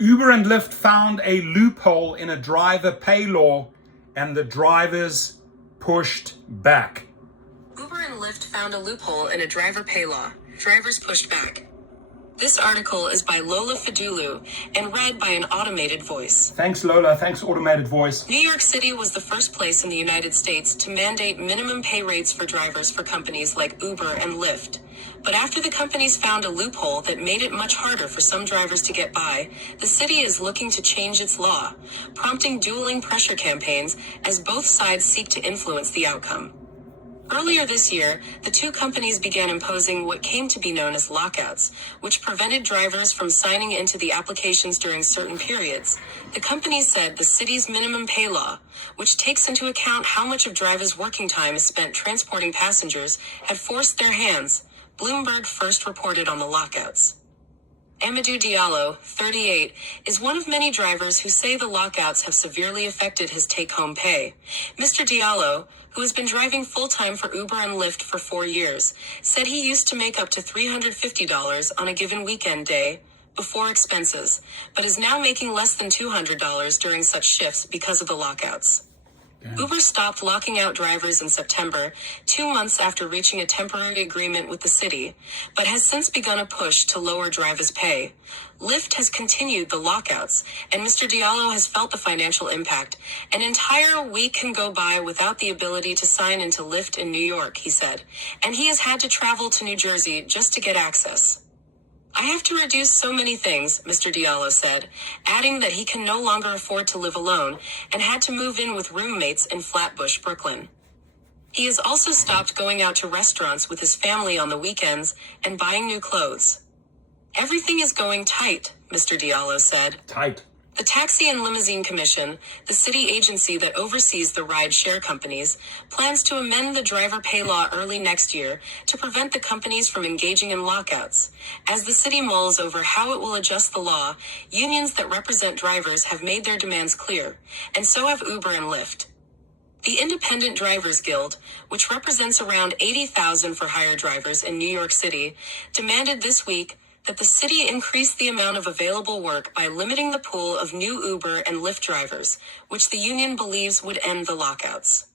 Uber and Lyft found a loophole in a driver pay law, and the drivers pushed back. Uber and Lyft found a loophole in a driver pay law. Drivers pushed back. This article is by Lola Fadulu and read by an automated voice. Thanks, Lola. Thanks, automated voice. New York City was the first place in the United States to mandate minimum pay rates for drivers for companies like Uber and Lyft. But after the companies found a loophole that made it much harder for some drivers to get by, the city is looking to change its law, prompting dueling pressure campaigns as both sides seek to influence the outcome. Earlier this year, the two companies began imposing what came to be known as lockouts, which prevented drivers from signing into the applications during certain periods. The companies said the city's minimum pay law, which takes into account how much of drivers' working time is spent transporting passengers, had forced their hands. Bloomberg first reported on the lockouts. Amadou Diallo, 38, is one of many drivers who say the lockouts have severely affected his take-home pay. Mr. Diallo, who has been driving full-time for Uber and Lyft for 4 years, said he used to make up to $350 on a given weekend day before expenses, but is now making less than $200 during such shifts because of the lockouts. Uber stopped locking out drivers in September, 2 months after reaching a temporary agreement with the city, but has since begun a push to lower drivers' pay. Lyft has continued the lockouts, and Mr. Diallo has felt the financial impact. An entire week can go by without the ability to sign into Lyft in New York, he said, and he has had to travel to New Jersey just to get access. I have to reduce so many things, Mr. Diallo said, adding that he can no longer afford to live alone and had to move in with roommates in Flatbush, Brooklyn. He has also stopped going out to restaurants with his family on the weekends and buying new clothes. Everything is going tight, Mr. Diallo said. Tight. The Taxi and Limousine Commission, the city agency that oversees the rideshare companies, plans to amend the driver pay law early next year to prevent the companies from engaging in lockouts. As the city mulls over how it will adjust the law, unions that represent drivers have made their demands clear, and so have Uber and Lyft. The Independent Drivers Guild, which represents around 80,000 for-hire drivers in New York City, demanded this week that the city increase the amount of available work by limiting the pool of new Uber and Lyft drivers, which the union believes would end the lockouts.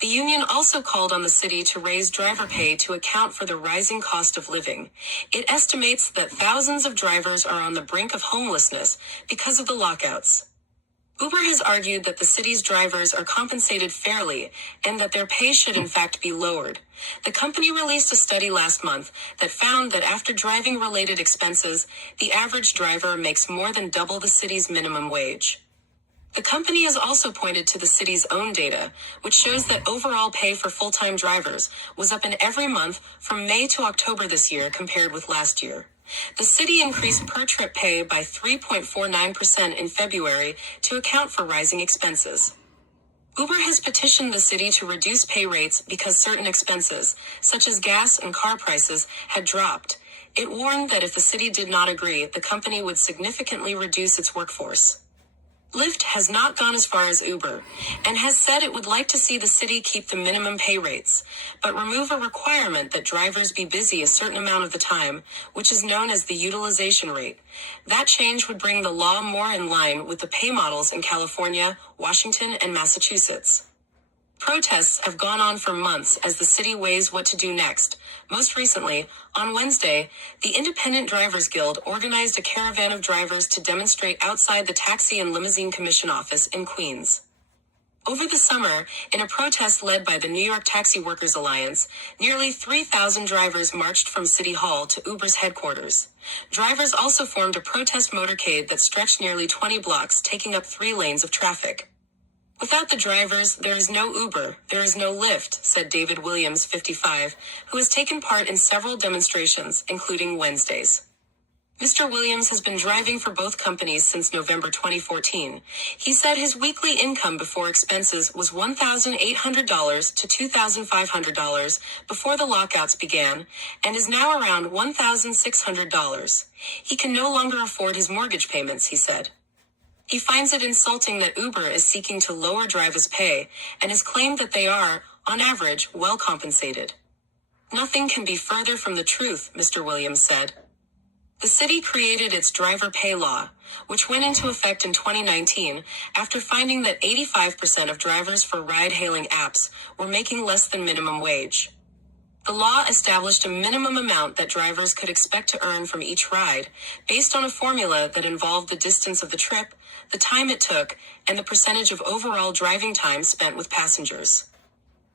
The union also called on the city to raise driver pay to account for the rising cost of living. It estimates that thousands of drivers are on the brink of homelessness because of the lockouts. Uber has argued that the city's drivers are compensated fairly and that their pay should in fact be lowered. The company released a study last month that found that after driving-related expenses, the average driver makes more than double the city's minimum wage. The company has also pointed to the city's own data, which shows that overall pay for full-time drivers was up in every month from May to October this year compared with last year. The city increased per-trip pay by 3.49% in February to account for rising expenses. Uber has petitioned the city to reduce pay rates because certain expenses, such as gas and car prices, had dropped. It warned that if the city did not agree, the company would significantly reduce its workforce. Lyft has not gone as far as Uber and has said it would like to see the city keep the minimum pay rates, but remove a requirement that drivers be busy a certain amount of the time, which is known as the utilization rate. That change would bring the law more in line with the pay models in California, Washington, and Massachusetts. Protests have gone on for months as the city weighs what to do next. Most recently, on Wednesday, the Independent Drivers Guild organized a caravan of drivers to demonstrate outside the Taxi and Limousine Commission office in Queens. Over the summer, in a protest led by the New York Taxi Workers Alliance, nearly 3,000 drivers marched from City Hall to Uber's headquarters. Drivers also formed a protest motorcade that stretched nearly 20 blocks, taking up 3 lanes of traffic. Without the drivers, there is no Uber, there is no Lyft, said David Williams, 55, who has taken part in several demonstrations, including Wednesday's. Mr. Williams has been driving for both companies since November 2014. He said his weekly income before expenses was $1,800 to $2,500 before the lockouts began, and is now around $1,600. He can no longer afford his mortgage payments, he said. He finds it insulting that Uber is seeking to lower drivers' pay and has claimed that they are, on average, well compensated. Nothing can be further from the truth, Mr. Williams said. The city created its driver pay law, which went into effect in 2019 after finding that 85% of drivers for ride-hailing apps were making less than minimum wage. The law established a minimum amount that drivers could expect to earn from each ride, based on a formula that involved the distance of the trip, the time it took, and the percentage of overall driving time spent with passengers.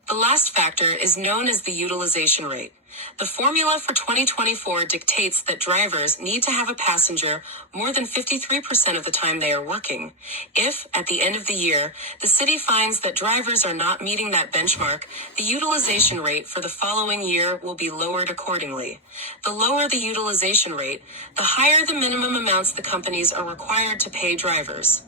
The last factor is known as the utilization rate. The formula for 2024 dictates that drivers need to have a passenger more than 53% of the time they are working. If, at the end of the year, the city finds that drivers are not meeting that benchmark, the utilization rate for the following year will be lowered accordingly. The lower the utilization rate, the higher the minimum amounts the companies are required to pay drivers.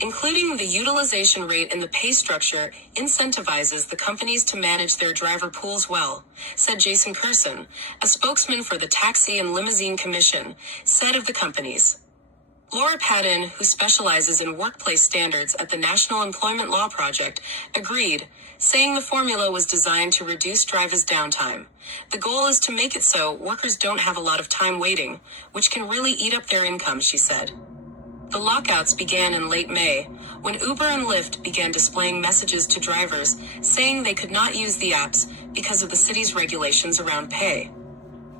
Including the utilization rate in the pay structure incentivizes the companies to manage their driver pools well, said Jason Curson, a spokesman for the Taxi and Limousine Commission, said of the companies. Laura Patton, who specializes in workplace standards at the National Employment Law Project, agreed, saying the formula was designed to reduce drivers' downtime. The goal is to make it so workers don't have a lot of time waiting, which can really eat up their income, she said. The lockouts began in late May, when Uber and Lyft began displaying messages to drivers saying they could not use the apps because of the city's regulations around pay.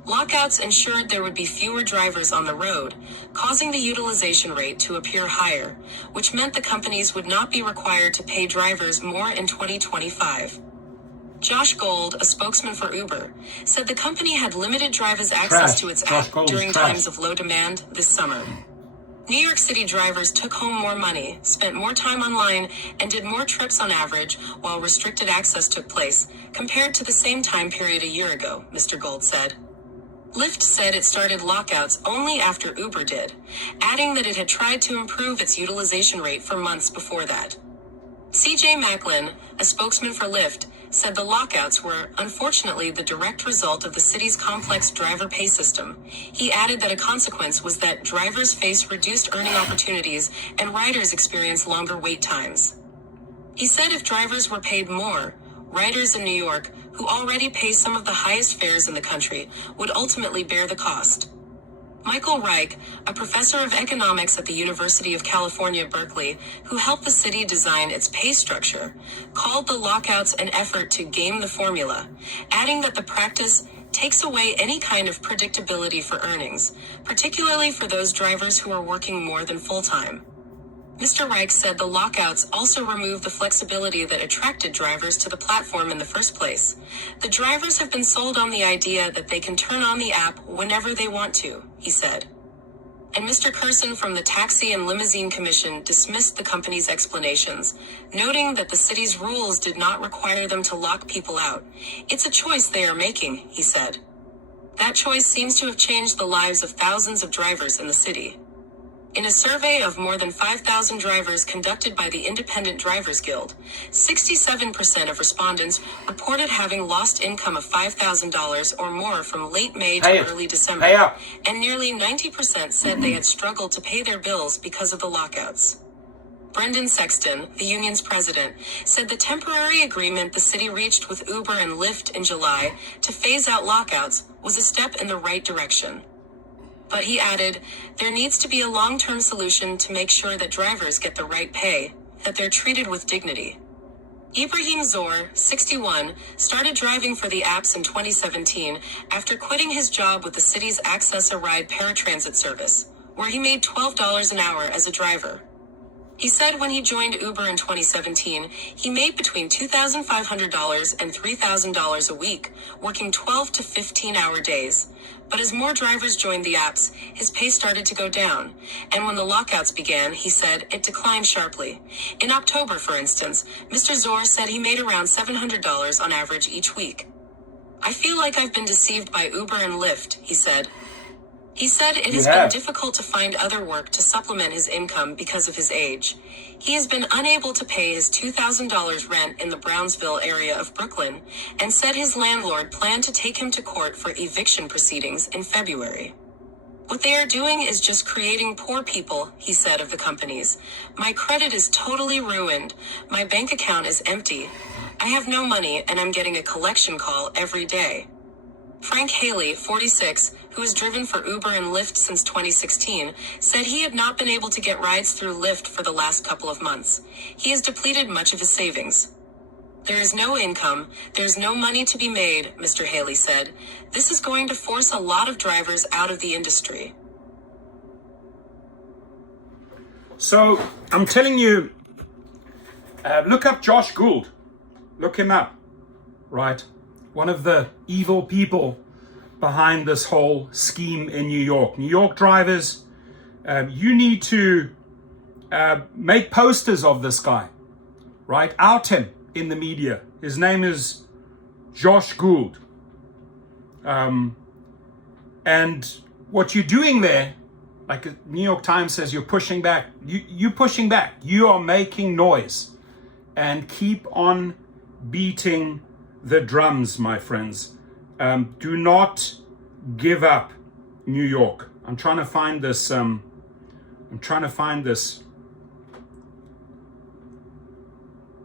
Lockouts ensured there would be fewer drivers on the road, causing the utilization rate to appear higher, which meant the companies would not be required to pay drivers more in 2025. Josh Gold, a spokesman for Uber, said the company had limited drivers' access to its app during times of low demand this summer. New York City drivers took home more money, spent more time online, and did more trips on average while restricted access took place, compared to the same time period a year ago, Mr. Gold said. Lyft said it started lockouts only after Uber did, adding that it had tried to improve its utilization rate for months before that. CJ Macklin, a spokesman for Lyft, said the lockouts were, unfortunately, the direct result of the city's complex driver pay system. He added that a consequence was that drivers face reduced earning opportunities and riders experience longer wait times. He said if drivers were paid more, riders in New York, who already pay some of the highest fares in the country, would ultimately bear the cost. Michael Reich, a professor of economics at the University of California, Berkeley, who helped the city design its pay structure, called the lockouts an effort to game the formula, adding that the practice takes away any kind of predictability for earnings, particularly for those drivers who are working more than full-time. Mr. Reich said the lockouts also remove the flexibility that attracted drivers to the platform in the first place. The drivers have been sold on the idea that they can turn on the app whenever they want to, he said. And Mr. Curson from the Taxi and Limousine Commission dismissed the company's explanations, noting that the city's rules did not require them to lock people out. It's a choice they are making, he said. That choice seems to have changed the lives of thousands of drivers in the city. In a survey of more than 5,000 drivers conducted by the Independent Drivers Guild, 67% of respondents reported having lost income of $5,000 or more from late May to early December, and nearly 90% said they had struggled to pay their bills because of the lockouts. Brendan Sexton, the union's president, said the temporary agreement the city reached with Uber and Lyft in July to phase out lockouts was a step in the right direction. But he added, there needs to be a long-term solution to make sure that drivers get the right pay, that they're treated with dignity. Ibrahim Zor, 61, started driving for the apps in 2017 after quitting his job with the city's Access a Ride paratransit service, where he made $12 an hour as a driver. He said when he joined Uber in 2017, he made between $2,500 and $3,000 a week, working 12 to 15-hour days. But as more drivers joined the apps, his pay started to go down. And when the lockouts began, he said, it declined sharply. In October, for instance, Mr. Zor said he made around $700 on average each week. I feel like I've been deceived by Uber and Lyft, he said. He said it has been difficult to find other work to supplement his income because of his age. He has been unable to pay his $2,000 rent in the Brownsville area of Brooklyn, and said his landlord planned to take him to court for eviction proceedings in February. What they are doing is just creating poor people, he said of the companies. My credit is totally ruined. My bank account is empty. I have no money and I'm getting a collection call every day. Frank Haley, 46, who has driven for Uber and Lyft since 2016, said he had not been able to get rides through Lyft for the last couple of months. He has depleted much of his savings. There is no income, there's no money to be made, Mr. Haley said. This is going to force a lot of drivers out of the industry. So I'm telling you, look up Josh Gould. Look him up, right? One of the evil people behind this whole scheme in New York. New York drivers, you need to make posters of this guy, right? Out him in the media. His name is Josh Gould. And what you're doing there, like the New York Times says, you're pushing back. You're pushing back. You are making noise. And keep on beating the drums, my friends. Do not give up, New York. I'm trying to find this.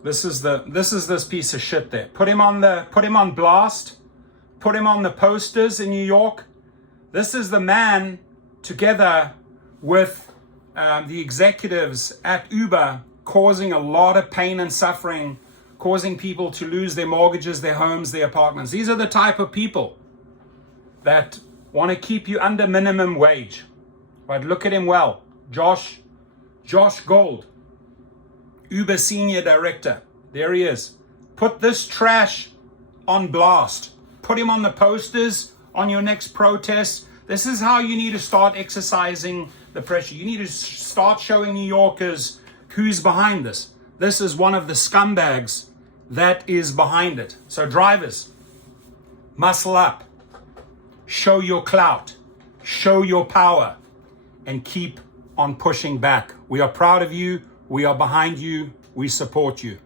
This is this piece of shit there. Put him on blast. Put him on the posters in New York. This is the man, together with the executives at Uber, causing a lot of pain and suffering, causing people to lose their mortgages, their homes, their apartments. These are the type of people that want to keep you under minimum wage. Right? Look at him well. Josh Gould, Uber Senior Director. There he is. Put this trash on blast. Put him on the posters on your next protest. This is how you need to start exercising the pressure. You need to start showing New Yorkers who's behind this. This is one of the scumbags that is behind it. So drivers, muscle up. Show your clout. Show your power. And keep on pushing back. We are proud of you. We are behind you. We support you.